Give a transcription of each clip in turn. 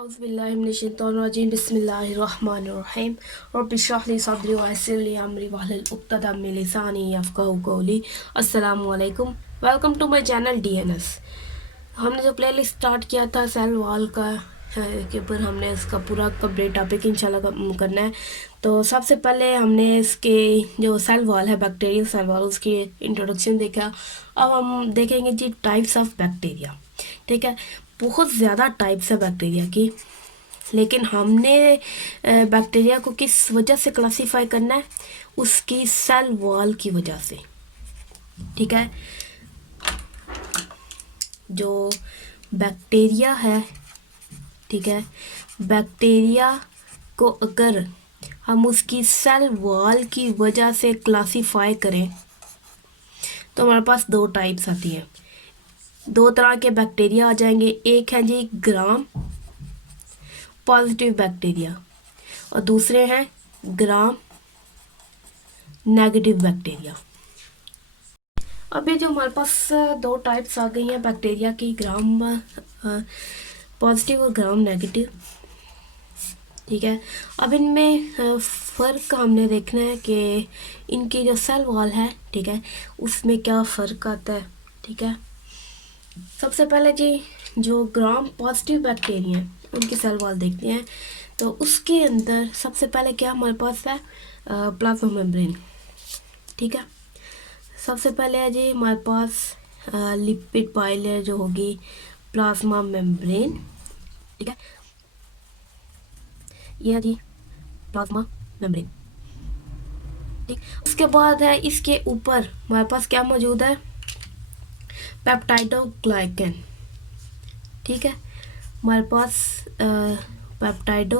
औज़ुबिल्लाहिमिनश्शैतानिर्रजीम बिस्मिल्लाहिर्रहमानिर्रहीम रब्बि इश्रह ली सदरी वयस्सिर ली अमरी वहलुल उक़्दतम मिन लिसानी यफ़क़हू क़ौली। अस्सलामु अलैकुम, welcome to my channel DNS. हमने जो प्लेलिस्ट स्टार्ट किया था सेल वॉल का के ऊपर, हमने इसका पूरा कंप्लीट टॉपिक इंशाल्लाह करना है। तो सबसे पहले हमने इसके जो सेल वॉल है, बैक्टीरियल सेल वॉल, उसकी इंट्रोडक्शन देखा। अब हम देखेंगे जी टाइप्स ऑफ बैक्टीरिया। ठीक है, बहुत ज़्यादा टाइप्स है बैक्टीरिया की, लेकिन हमने बैक्टीरिया को किस वजह से क्लासीफाई करना है? उसकी सेल वॉल की वजह से। ठीक है, जो बैक्टीरिया है, ठीक है, बैक्टीरिया को अगर हम उसकी सेल वॉल की वजह से क्लासीफाई करें तो हमारे पास दो टाइप्स आती हैं। दो तरह के बैक्टीरिया आ जाएंगे। एक है जी ग्राम पॉजिटिव बैक्टीरिया और दूसरे हैं ग्राम नेगेटिव बैक्टीरिया। अब ये जो हमारे पास दो टाइप्स आ गई हैं बैक्टीरिया की, ग्राम पॉजिटिव और ग्राम नेगेटिव। ठीक है, अब इनमें फ़र्क हमने देखना है कि इनकी जो सेल वॉल है, ठीक है, उसमें क्या फ़र्क आता है। ठीक है, सबसे पहले जी जो ग्राम पॉजिटिव बैक्टीरिया हैं उनकी सेल वॉल देखते हैं। तो उसके अंदर सबसे पहले क्या हमारे पास है? Plasma membrane. ठीक है, सबसे पहले है जी हमारे पास लिपिड बाइलेयर जो होगी प्लाज्मा मेम्ब्रेन। ठीक है, ये है जी प्लाज्मा मेम्ब्रेन। ठीक, उसके बाद है इसके ऊपर हमारे पास क्या मौजूद है? पेप्टाइडोग्लाइकन। ठीक है, हमारे पास पेप्टाइडो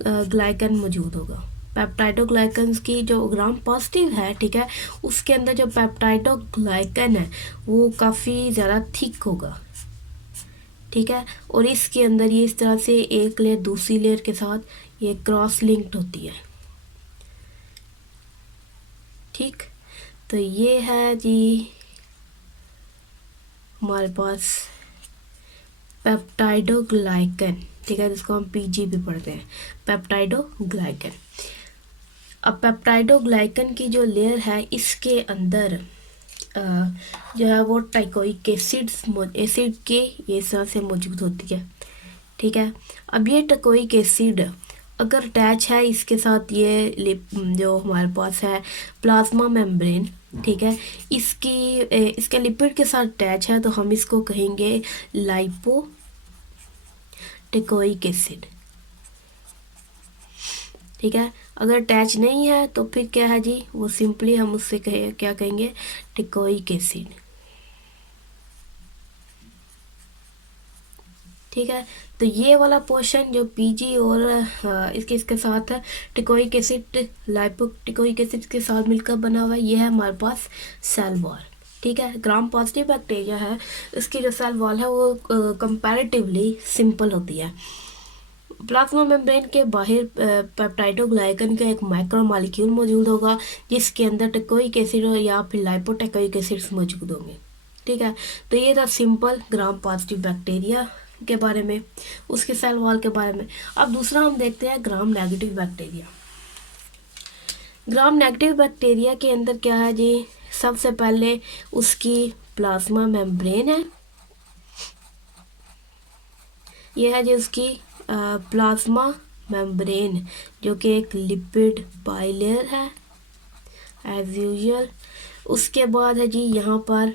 ग्लाइकन मौजूद होगा। पेप्टाइडोग्लाइकन की जो ग्राम पॉजिटिव है, ठीक है, उसके अंदर जो पेप्टाइडोग्लाइकन है वो काफ़ी ज़्यादा थिक होगा। ठीक है, और इसके अंदर ये इस तरह से एक लेयर दूसरी लेयर के साथ ये क्रॉस लिंक्ड होती है। ठीक, तो ये है जी हमारे पास पेप्टाइडोग्लाइकन। ठीक है, जिसको हम पीजी भी पढ़ते हैं, पेप्टाइडोग्लाइकन। अब पेप्टाइडोग्लाइकन की जो लेयर है इसके अंदर जो है वो टाइकोइक एसिड के ये तरह से मौजूद होती है। ठीक है, अब ये टाइकोइक एसिड अगर अटैच है इसके साथ ये जो हमारे पास है प्लाज्मा मेम्ब्रेन, ठीक है, इसके लिपिड के साथ अटैच है, तो हम इसको कहेंगे लाइपो टिकोइक एसिड। ठीक है, अगर अटैच नहीं है तो फिर क्या है जी, वो सिंपली हम उससे क्या कहेंगे? Teichoic acid. ठीक है, तो ये वाला पोर्शन जो पीजी और इसके साथ है टिकोइक एसिड, लाइपोटिकोइक एसिड के साथ मिलकर बना हुआ है, ये है हमारे पास सेल वॉल। ठीक है, ग्राम पॉजिटिव बैक्टीरिया है, इसकी जो सेल वॉल है वो कंपैरेटिवली सिंपल होती है। प्लाज्मा मेम्ब्रेन के बाहर पेप्टाइडोग्लाइकन का एक माइक्रो मॉलिक्यूल मौजूद होगा जिसके अंदर टिकोइक एसिड या फिर लाइपोटिकोइक एसिड्स मौजूद होंगे। ठीक है, तो ये था सिंपल ग्राम पॉजिटिव बैक्टीरिया के बारे में, उसके सेल वॉल के बारे में। अब दूसरा हम देखते हैं gram negative bacteria. Gram negative bacteria के अंदर क्या है जी? सबसे पहले उसकी प्लाज्मा मेम्ब्रेन है, यह है जी उसकी प्लाज्मा मेम्ब्रेन जो कि एक लिपिड बाइलेयर है एज यूजुअल। उसके बाद है जी यहाँ पर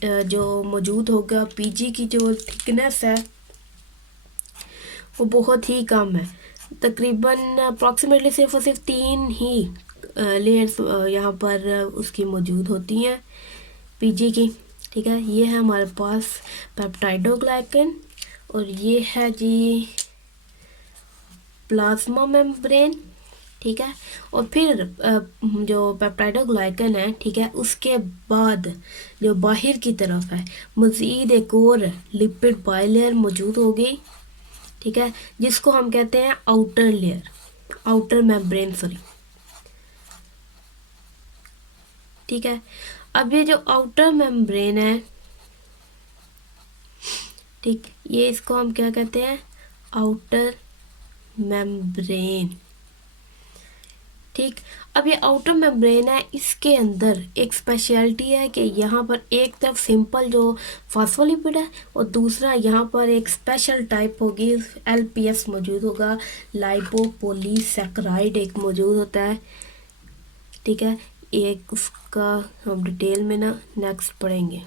जो मौजूद होगा पीजी की जो थिकनेस है वो बहुत ही कम है, तकरीबन अप्रॉक्सीमेटली सिर्फ और सिर्फ 3 ही लेयर्स यहाँ पर उसकी मौजूद होती हैं पीजी की। ठीक है, ये है हमारे पास पेप्टाइडोग्लाइकन और ये है जी प्लाज्मा मेम्ब्रेन। ठीक है, और फिर जो पेप्टाइडोग्लाइकन है, ठीक है, उसके बाद जो बाहर की तरफ है मज़ीद एक और लिपिड बाइलेयर मौजूद होगी। ठीक है, जिसको हम कहते हैं outer layer, outer membrane, sorry. ठीक है, अब ये जो आउटर मेम्ब्रेन है, ठीक, ये इसको हम क्या कहते हैं? Outer membrane. ठीक, अब ये आउटर मेम्ब्रेन है, इसके अंदर एक स्पेशलिटी है कि यहाँ पर एक तरफ सिंपल जो फॉस्फोलिपिड है और दूसरा यहाँ पर एक स्पेशल टाइप होगी एलपीएस मौजूद होगा, लाइपोपोलीसैकेराइड एक मौजूद होता है। ठीक है, एक उसका हम डिटेल में ना नेक्स्ट पढ़ेंगे,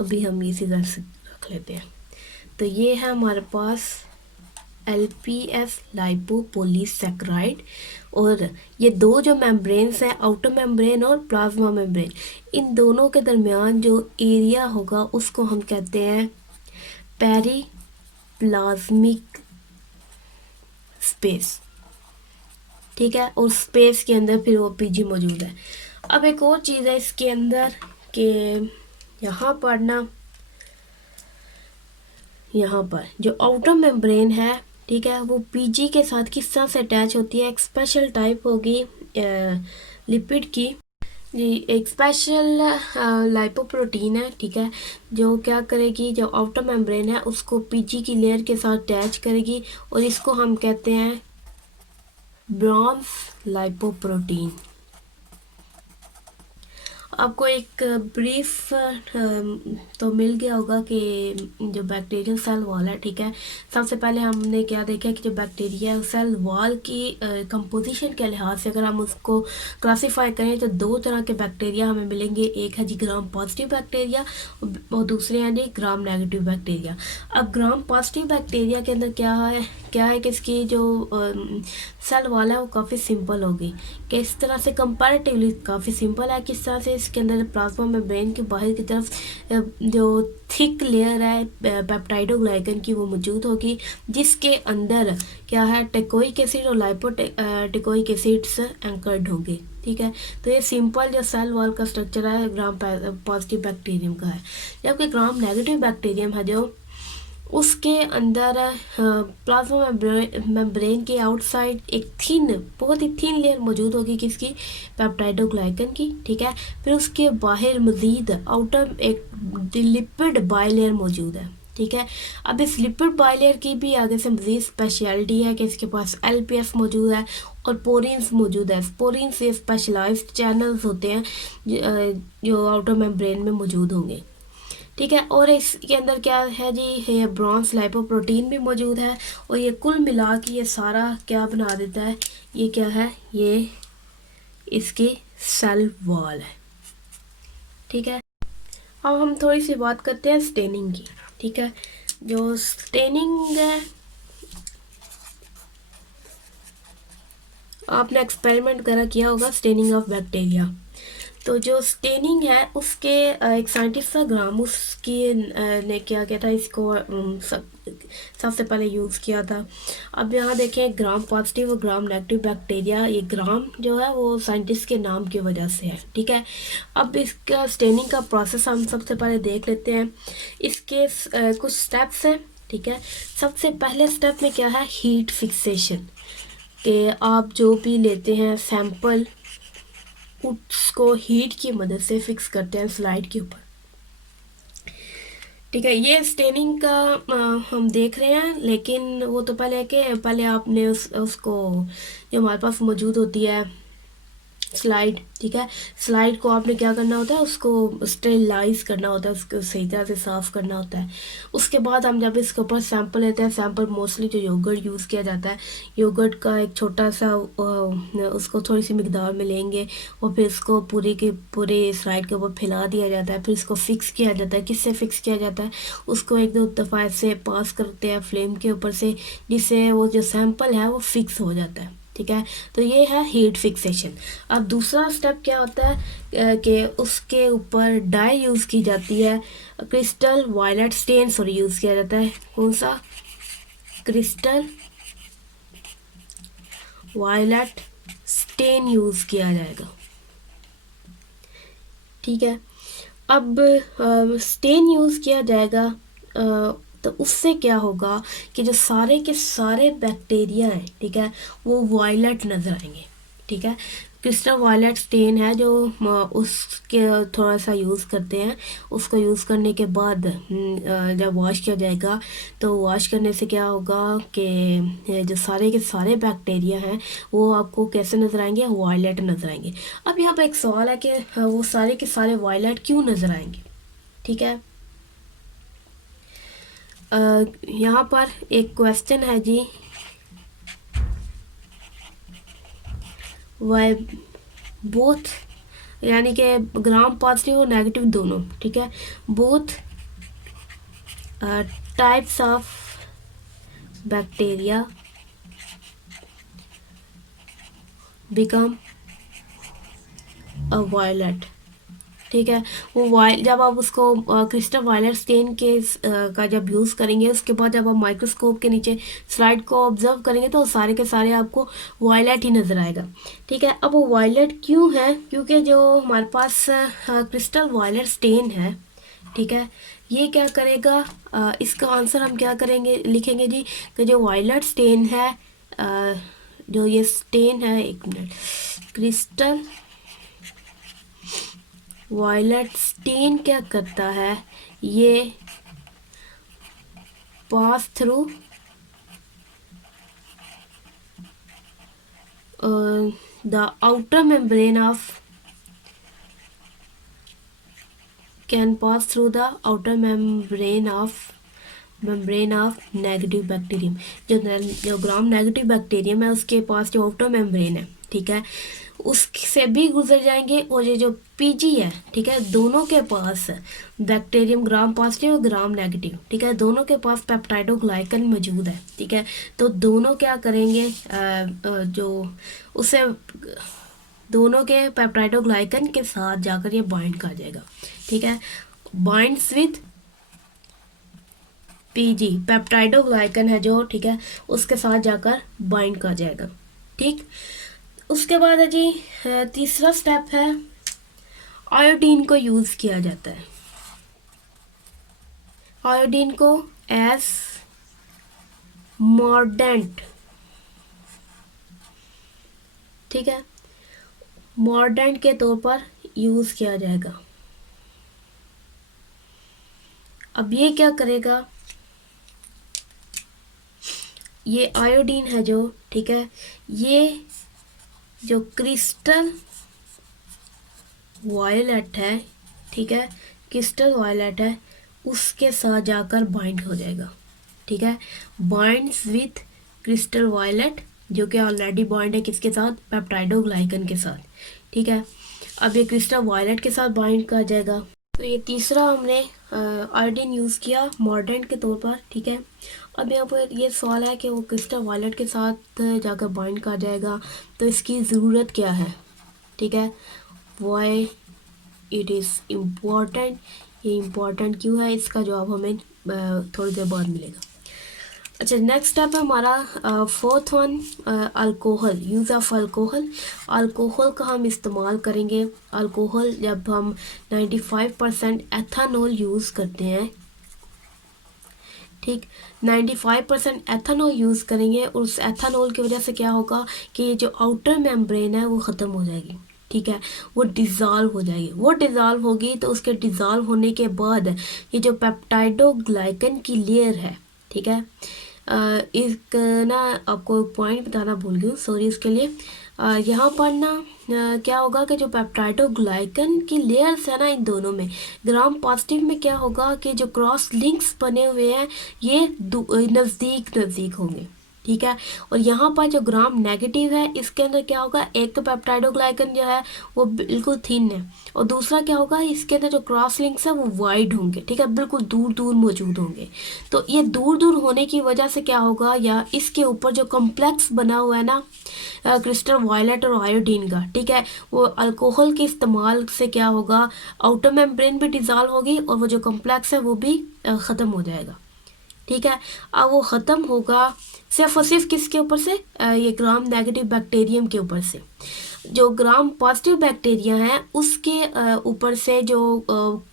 अभी हम इसी तरह से रख लेते हैं। तो ये है हमारे पास एलपीएस लाइपोपोलीसैकेराइड, और ये दो जो मेम्ब्रेन्स हैं, आउटर मेम्ब्रेन और प्लाज्मा मेम्ब्रेन, इन दोनों के दरमियान जो एरिया होगा उसको हम कहते हैं पेरीप्लाज्मिक स्पेस। ठीक है, और स्पेस के अंदर फिर वो पीजी मौजूद है। अब एक और चीज़ है इसके अंदर कि यहाँ पर ना, यहाँ पर जो आउटर मेम्ब्रेन है, ठीक है, वो पीजी के साथ किस तरह से अटैच होती है, एक स्पेशल टाइप होगी लिपिड की जी, एक स्पेशल लाइपोप्रोटीन है। ठीक है, जो क्या करेगी, जो आउटर मेम्ब्रेन है उसको पीजी की लेयर के साथ अटैच करेगी, और इसको हम कहते हैं ब्रॉन्ज लाइपोप्रोटीन। आपको एक ब्रीफ तो मिल गया होगा कि जो बैक्टीरियल सेल वॉल है, ठीक है, सबसे पहले हमने क्या देखा कि जो बैक्टीरिया सेल वॉल की कंपोजिशन के लिहाज से अगर हम उसको क्लासिफाई करें तो दो तरह के बैक्टीरिया हमें मिलेंगे, एक है जी ग्राम पॉजिटिव बैक्टीरिया और दूसरे हैं जी ग्राम नेगेटिव बैक्टीरिया। अब ग्राम पॉजिटिव बैक्टीरिया के अंदर क्या है कि इसकी जो सेल वॉल है वो काफ़ी सिंपल होगी, कि इस तरह से कंपैरेटिवली काफ़ी सिंपल है। किस तरह से इसके अंदर प्लाज्मा मेम्ब्रेन के बाहर की तरफ जो थिक लेयर है पेप्टाइडोग्लाइकन की वो मौजूद होगी, जिसके अंदर क्या है टेकोइक एसिड और लाइपोटेकोइक एसिड्स एंकर्ड होंगे। ठीक है, तो ये सिंपल जो सेल वॉल का स्ट्रक्चर है ग्राम पॉजिटिव बैक्टीरियम का है। जबकि ग्राम नेगेटिव बैक्टीरियम है जो उसके अंदर प्लाज्मा मेम्ब्रेन के आउटसाइड एक बहुत ही थिन लेयर मौजूद होगी, किसकी, पेप्टाइडोग्लाइकन की। ठीक है, फिर उसके बाहर मज़ीद आउटर एक लिपिड बाइलेयर मौजूद है। ठीक है, अब इस लिपिड बाइलेयर की भी आगे से मज़ीद स्पेशलिटी है कि इसके पास एलपीएस मौजूद है और पोरिन्स मौजूद है। पोरिन्स ये स्पेशलाइज्ड चैनल्स होते हैं जो आउटर मेम्ब्रेन में मौजूद होंगे। ठीक है, और इसके अंदर क्या है जी, ये ब्रॉन्ज लाइपोप्रोटीन भी मौजूद है, और ये कुल मिला के ये सारा क्या बना देता है, ये क्या है, ये इसकी सेल वॉल है। ठीक है, अब हम थोड़ी सी बात करते हैं स्टेनिंग की। ठीक है, जो स्टेनिंग है, आपने एक्सपेरिमेंट करा किया होगा स्टेनिंग ऑफ बैक्टीरिया। तो जो स्टेनिंग है उसके एक साइंटिस्ट था ग्राम, उसकी ने क्या किया था, इसको सबसे पहले यूज़ किया था। अब यहाँ देखें ग्राम पॉजिटिव और ग्राम नेगेटिव बैक्टीरिया, ये ग्राम जो है वो साइंटिस्ट के नाम की वजह से है। ठीक है, अब इसका स्टेनिंग का प्रोसेस हम सबसे पहले देख लेते हैं। इसके कुछ स्टेप्स हैं। ठीक है, सबसे पहले स्टेप में क्या है, हीट फिक्सेशन, कि आप जो भी लेते हैं सैंपल उसको हीट की मदद से फिक्स करते हैं स्लाइड के ऊपर। ठीक है, ये स्टेनिंग का हम देख रहे हैं, लेकिन वो तो पहले है कि पहले आपने उसको जो हमारे पास मौजूद होती है स्लाइड, ठीक है, स्लाइड को आपने क्या करना होता है, उसको स्टेरिलाइज करना होता है, उसको सही तरह से साफ़ करना होता है। उसके बाद हम जब इसके ऊपर सैंपल लेते हैं, सैंपल मोस्टली जो योगर्ट यूज़ किया जाता है, योगर्ट का एक छोटा सा उसको थोड़ी सी मिकदार में लेंगे और फिर उसको पूरे स्लाइड के ऊपर फैला दिया जाता है। फिर इसको फिक्स किया जाता है। किससे फिक्स किया जाता है, उसको एक दो दफ़ा ऐसे पास करते हैं फ्लेम के ऊपर से, जिससे वो जो सैंपल है वो फिक्स हो जाता है। ठीक है, तो ये है हीट फिक्सेशन। अब दूसरा स्टेप क्या होता है कि उसके ऊपर डाई यूज़ की जाती है, क्रिस्टल वायलेट स्टेन यूज़ किया जाता है। कौन सा, क्रिस्टल वायलेट स्टेन यूज़ किया जाएगा। ठीक है, अब स्टेन यूज़ किया जाएगा तो उससे क्या होगा कि जो सारे के सारे बैक्टीरिया हैं, ठीक है, वो वायलेट नज़र आएंगे। ठीक है, क्रिस्टल वायलेट स्टेन है जो उसके थोड़ा सा यूज़ करते हैं। उसको यूज़ करने के बाद जब वॉश किया जाएगा तो वॉश करने से क्या होगा कि जो सारे के सारे बैक्टीरिया हैं वो आपको कैसे नज़र आएंगे, वायलेट नज़र आएंगे। अब यहाँ पर एक सवाल है कि वो सारे के सारे वायलेट क्यों नज़र आएंगे। ठीक है, यहाँ पर एक क्वेश्चन है जी, वाई बोथ, यानी कि ग्राम पॉजिटिव और नेगेटिव दोनों, ठीक है, both types of bacteria become a violet. ठीक है, वो जब आप उसको क्रिस्टल वायलेट स्टेन के का जब यूज़ करेंगे, उसके बाद जब आप माइक्रोस्कोप के नीचे स्लाइड को ऑब्जर्व करेंगे तो सारे के सारे आपको वायलेट ही नज़र आएगा। ठीक है, अब वो वायलेट क्यों है, क्योंकि जो हमारे पास क्रिस्टल वायलेट स्टेन है, ठीक है, ये क्या करेगा, इसका आंसर हम क्या करेंगे, लिखेंगे जी कि जो वायलेट स्टेन है, जो ये स्टेन है, एक मिनट, क्रिस्टल वायलेट स्टेन क्या करता है, ये pass through the outer membrane of can pass through the outer membrane of negative bacterium. जो ग्राम नेगेटिव बैक्टीरियम है उसके पास जो आउटर मेम्ब्रेन है, ठीक है, उससे भी गुजर जाएंगे। और ये जो पीजी है, ठीक है, दोनों के पास बैक्टीरियम ग्राम पॉजिटिव और ग्राम नेगेटिव, ठीक है, दोनों के पास पेप्टाइडोग्लाइकन मौजूद है। ठीक है, तो दोनों क्या करेंगे, जो उसे दोनों के पेप्टाइडोग्लाइकन के साथ जाकर ये बाइंड कर जाएगा। ठीक है, बाइंड्स विद पीजी, पेप्टाइडोग्लाइकन है जो, ठीक है, उसके साथ जाकर बाइंड कर जाएगा। ठीक, उसके बाद है जी तीसरा स्टेप है, आयोडीन को यूज़ किया जाता है। आयोडीन को एज मॉर्डेंट, ठीक है, मॉर्डेंट के तौर पर यूज़ किया जाएगा। अब ये क्या करेगा, ये आयोडीन है जो, ठीक है, ये जो क्रिस्टल वायलेट है, ठीक है, क्रिस्टल वायलेट है, उसके साथ जाकर बाइंड हो जाएगा। ठीक है, बाइंड्स विथ क्रिस्टल वायलेट, जो कि ऑलरेडी बाइंड है किसके साथ, पेप्टाइडोग्लाइकन के साथ। ठीक है, अब ये क्रिस्टल वायलेट के साथ बाइंड कर जाएगा। तो ये तीसरा हमने आयोडीन यूज़ किया मॉर्डेंट के तौर पर। ठीक है, अब यहाँ पर ये सवाल है कि वो क्रिस्टल वायलेट के साथ जाकर बाइंड कर जाएगा, तो इसकी ज़रूरत क्या है। ठीक है, वाई इट इज़ इम्पॉर्टेंट, ये इम्पॉर्टेंट क्यों है, इसका जवाब हमें थोड़ी देर बाद मिलेगा। अच्छा, नेक्स्ट स्टेप है हमारा fourth one, alcohol, use of alcohol. Alcohol का हम इस्तेमाल करेंगे। अल्कोहल जब हम 95% एथानॉल यूज़ करते हैं, ठीक, 95% एथानॉल यूज़ करेंगे, और उस एथानॉल की वजह से क्या होगा कि ये जो आउटर मेम्ब्रेन है वो ख़त्म हो जाएगी। ठीक है, वो डिज़ोल्व हो जाएगी। वो डिज़ोल्व होगी तो उसके डिज़ोल्व होने के बाद ये जो पेप्टाइडोग्लाइकन की लेयर है, ठीक है, एक ना आपको पॉइंट बताना भूल गई, सॉरी इसके लिए। यहाँ पर ना क्या होगा कि जो पेप्टाइडोग्लाइकन की लेयर्स है ना, इन दोनों में, ग्राम पॉजिटिव में क्या होगा कि जो क्रॉस लिंक्स बने हुए हैं ये नज़दीक नज़दीक होंगे। ठीक है, और यहाँ पर जो ग्राम नेगेटिव है इसके अंदर क्या होगा, एक तो पेप्टाइडोग्लाइकन जो है वो बिल्कुल थिन है, और दूसरा क्या होगा, इसके अंदर जो क्रॉस लिंक्स है वो वाइड होंगे। ठीक है, बिल्कुल दूर दूर मौजूद होंगे। तो ये दूर दूर होने की वजह से क्या होगा, या इसके ऊपर जो कम्प्लेक्स बना हुआ है ना क्रिस्टल वायलेट और आयोडीन का, ठीक है, वो अल्कोहल के इस्तेमाल से क्या होगा, आउटर मेम्ब्रेन भी डिज़ोल्व होगी और वो जो कम्प्लेक्स है वो भी ख़त्म हो जाएगा। ठीक है, अब वो ख़त्म होगा सिर्फ और सिर्फ किसके ऊपर से, ये ग्राम नेगेटिव बैक्टीरियम के ऊपर से। जो ग्राम पॉजिटिव बैक्टीरिया है उसके ऊपर से जो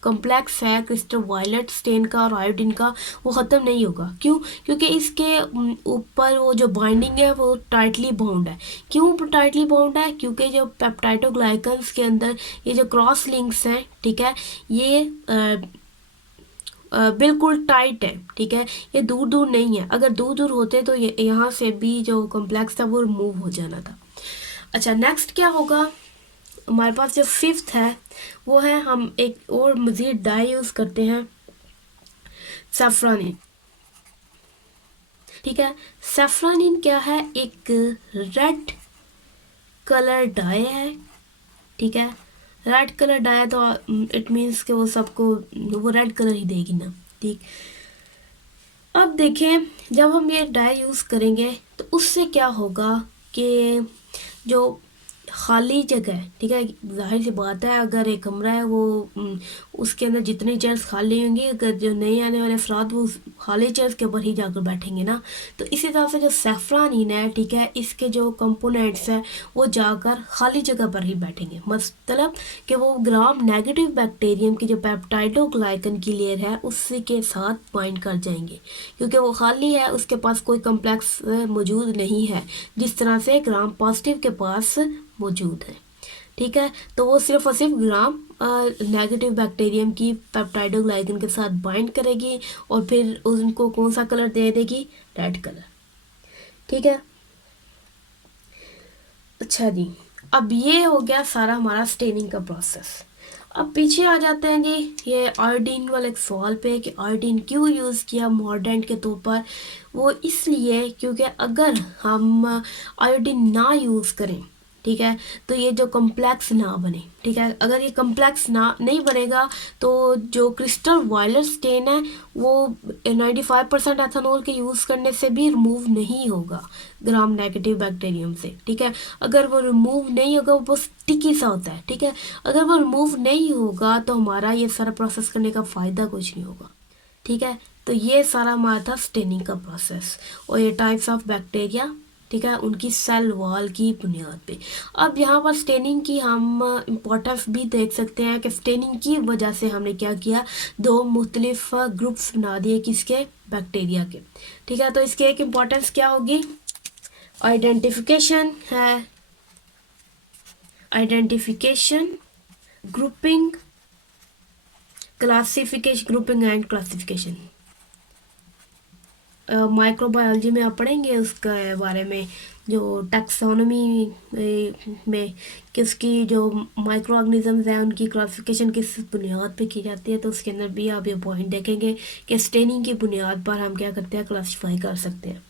कम्प्लेक्स है क्रिस्टल वायलेट स्टेन का और आयोडीन का, वो ख़त्म नहीं होगा। क्यों? क्योंकि इसके ऊपर वो जो बाइंडिंग है वो टाइटली बाउंड है। क्यों टाइटली बाउंड है? क्योंकि जो पेप्टाइडोग्लाइकन्स के अंदर ये जो क्रॉस लिंक्स हैं, ठीक है, ये बिल्कुल टाइट है, ठीक है, ये दूर दूर नहीं है। अगर दूर दूर होते तो ये यहाँ से भी जो कॉम्प्लेक्स था वो रिमूव हो जाना था। अच्छा, नेक्स्ट क्या होगा? हमारे पास जो फिफ्थ है वो है, हम एक और मज़ीद डाई यूज़ करते हैं, सेफ्रॉनिन। ठीक है, सेफ्रॉनिन क्या है? एक रेड कलर डाई है, ठीक है। रेड कलर डाई तो इट मीन्स कि वो सबको वो रेड कलर ही देगी ना, ठीक। अब देखें, जब हम ये डाई यूज़ करेंगे तो उससे क्या होगा कि जो खाली जगह है, ठीक है, जाहिर सी बात है, अगर एक कमरा है वो उसके अंदर जितनी चेयर्स खाली होंगी, अगर जो नए आने वाले अफराद वो उस खाली चेयर्स के ऊपर ही जाकर बैठेंगे ना, तो इसी तरह से जो सेफ्रॉनिन है, ठीक है, इसके जो कंपोनेंट्स हैं वो जाकर खाली जगह पर ही बैठेंगे। मतलब कि वो ग्राम नेगेटिव बैक्टीरियम की जो पेप्टाइडोग्लाइकन की लेयर है उसी के साथ बाइंड कर जाएंगे, क्योंकि वो खाली है, उसके पास कोई कम्प्लेक्स मौजूद नहीं है, जिस तरह से ग्राम पॉजिटिव के पास मौजूद है। ठीक है, तो वो सिर्फ और सिर्फ ग्राम नेगेटिव बैक्टीरियम की पेप्टाइडोग्लाइकन के साथ बाइंड करेगी और फिर उनको कौन सा कलर दे देगी? Red colour. ठीक है, अच्छा जी, अब ये हो गया सारा हमारा स्टेनिंग का प्रोसेस। अब पीछे आ जाते हैं जी ये आयोडीन वाले एक सवाल पे कि आयोडीन क्यों यूज़ किया मॉर्डेंट के तौर पर। वो इसलिए क्योंकि अगर हम आयोडीन ना यूज़ करें, ठीक है, तो ये जो कम्प्लेक्स ना बने, ठीक है, अगर ये कम्प्लेक्स ना नहीं बनेगा तो जो क्रिस्टल वायलेट स्टेन है वो 95% एथेनॉल के यूज़ करने से भी रिमूव नहीं होगा ग्राम नेगेटिव बैक्टीरियम से। ठीक है, अगर वो रिमूव नहीं होगा, वो बहुत स्टिकी सा होता है, ठीक है, अगर वो रिमूव नहीं होगा तो हमारा ये सारा प्रोसेस करने का फ़ायदा कुछ नहीं होगा। ठीक है, तो ये सारा हमारा था स्टेनिंग का प्रोसेस और ये टाइप्स ऑफ बैक्टीरिया, ठीक है, उनकी सेल वॉल की बुनियाद पे। अब यहाँ पर स्टेनिंग की हम इम्पोर्टेंस भी देख सकते हैं कि स्टेनिंग की वजह से हमने क्या किया, दो मुख्तलिफ ग्रुप्स बना दिए, किसके? बैक्टीरिया के। ठीक है, तो इसकी एक इम्पोर्टेंस क्या होगी? आइडेंटिफिकेशन है, identification, grouping, classification, grouping and classification. Microbiology में आप पढ़ेंगे उसके बारे में, जो टैक्सोनॉमी में कि उसकी जो माइक्रो ऑर्गेनिजम्स हैं उनकी क्लासिफिकेशन किस बुनियाद पे की जाती है, तो उसके अंदर भी आप ये पॉइंट देखेंगे कि स्टेनिंग की बुनियाद पर हम क्या करते हैं? क्लासीफाई कर सकते हैं।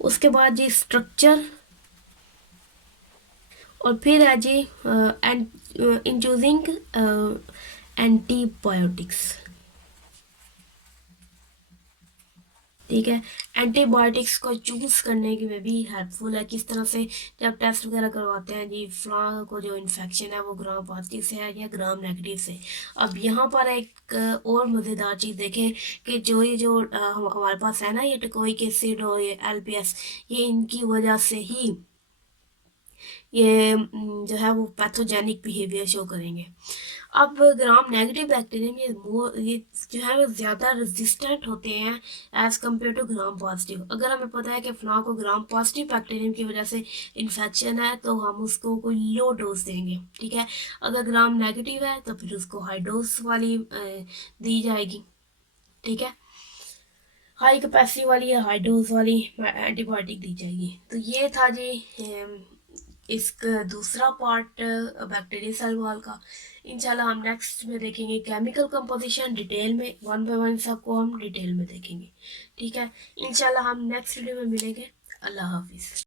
उसके बाद जी स्ट्रक्चर, और फिर है जी इन चूजिंग एंटीबायोटिक्स। ठीक है, एंटीबायोटिक्स को चूज़ करने के में भी हेल्पफुल है। किस तरह से? जब टेस्ट वगैरह करवाते हैं जी, फलां को जो इन्फेक्शन है वो ग्राम पॉजिटिव से है या ग्राम नेगेटिव से। अब यहाँ पर एक और मज़ेदार चीज़ देखें कि जो ये जो हमारे पास है ना, ये टिकोइक एसिड और ये एलपीएस, ये इनकी वजह से ही ये जो है वो पैथोजेनिक बिहेवियर शो करेंगे। अब ग्राम नेगेटिव बैक्टीरियम ये जो है वो ज़्यादा रेजिस्टेंट होते हैं as compare to gram positive. अगर हमें पता है कि फ़लाँ को ग्राम पॉजिटिव बैक्टीरियम की वजह से इन्फेक्शन है तो हम उसको कोई लो डोज देंगे, ठीक है। अगर ग्राम नेगेटिव है तो फिर उसको हाई डोज वाली दी जाएगी, ठीक है, हाई कैपेसिटी वाली या हाई डोज वाली एंटीबायोटिक दी जाएगी। तो ये था जी इसका दूसरा पार्ट बैक्टीरिया सेल वॉल का। इंशाल्लाह हम नेक्स्ट में देखेंगे केमिकल कंपोजिशन डिटेल में, वन बाय वन सबको हम डिटेल में देखेंगे। ठीक है, इंशाल्लाह हम नेक्स्ट वीडियो में मिलेंगे। अल्लाह हाफिज़।